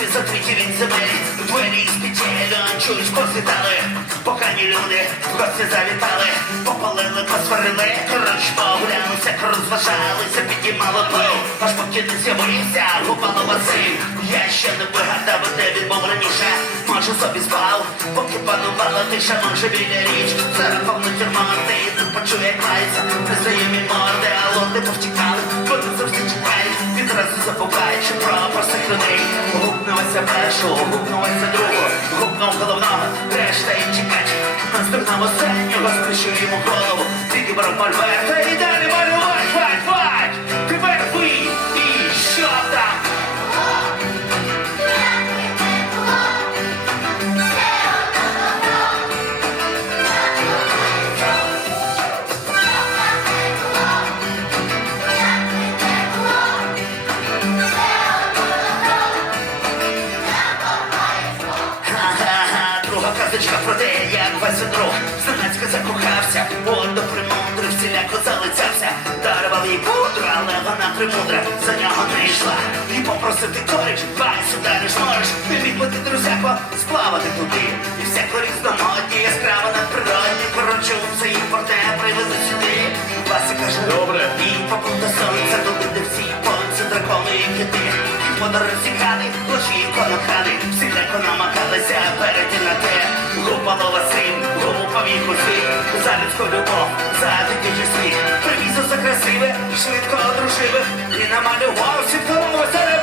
ти затриті від земель, двері з петель, чуєш, посвітали, покані люди, в гості завітали, попалили, посварили, коротше, погулялися, розважалися, підіймали пил, аж поки не з'явився, гупало Василь. Я ще не вигадав, де він був раніше, може собі спав, поки панувала тиша, може біля річки, зараз повно тюрма, ти почує, як лається, незнайомі морди, а лорди повтікали, відразу забуваючи про простих людей. Гукнулася першого, гукнулася другого, гукнув головного, решта і чекач. Наступного останнього йому голову, тільки мольберта і далі те, як Вася друг зненацька закохався, от до примудри всіляко залицявся, дарував їй пудру, але вона примудра за нього не йшла. І попросив ти корич, Васю, далі ж можеш, ти міг би ти, друзяко, сплавати туди. І всяко різномодні, яскраво надприродні, коротше, це імпорте привезли сюди. Вася каже, Добре. і до сонця, туди де всі понці, дракони і кити. І по дорозі хати, лоші і за людську любов, за дитячий світ. Привіз красиве, швидко одружили, і намалював свідкового серед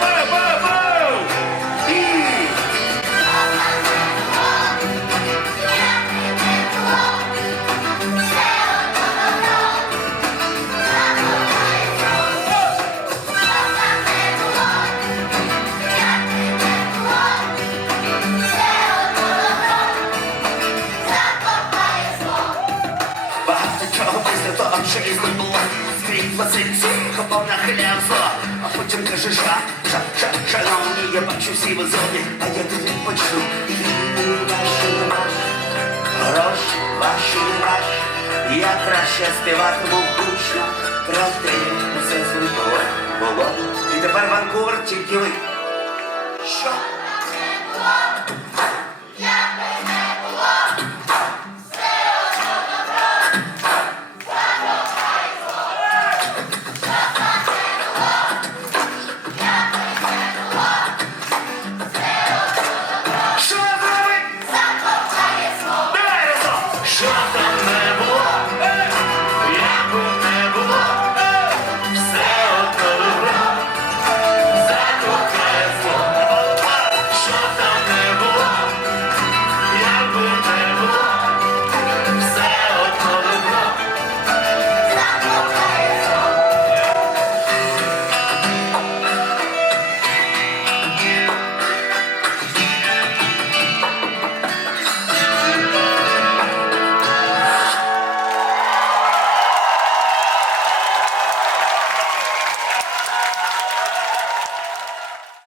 того, що із ним було Скрізь Василь зло А потім каже жа, жа, жа, шановні Я бачу всі ви зоні, а я тут відпочну Війни ваші не ваш, грош ваші не ваш. Я краще співатиму гучно. Про те, усе світове було І тепер Ванкувер тільки ви. Що? Shut up!